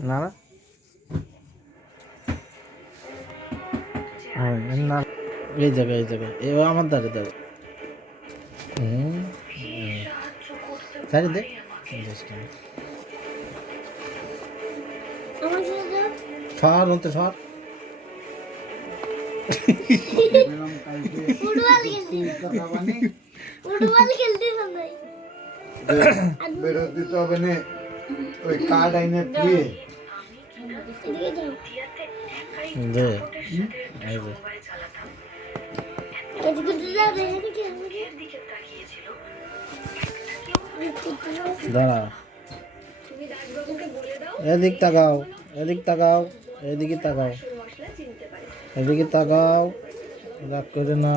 না না এই জায়গায় এ আমার দ্বারে দ্বারে ছাড়ি দে সর অন্ত সর বেরোত দিতে হবে না ওই কার্ড আইনে দিয়ে দে দাঁড়া এদিক তাকাও এদিকে তাকাও রাগ করে না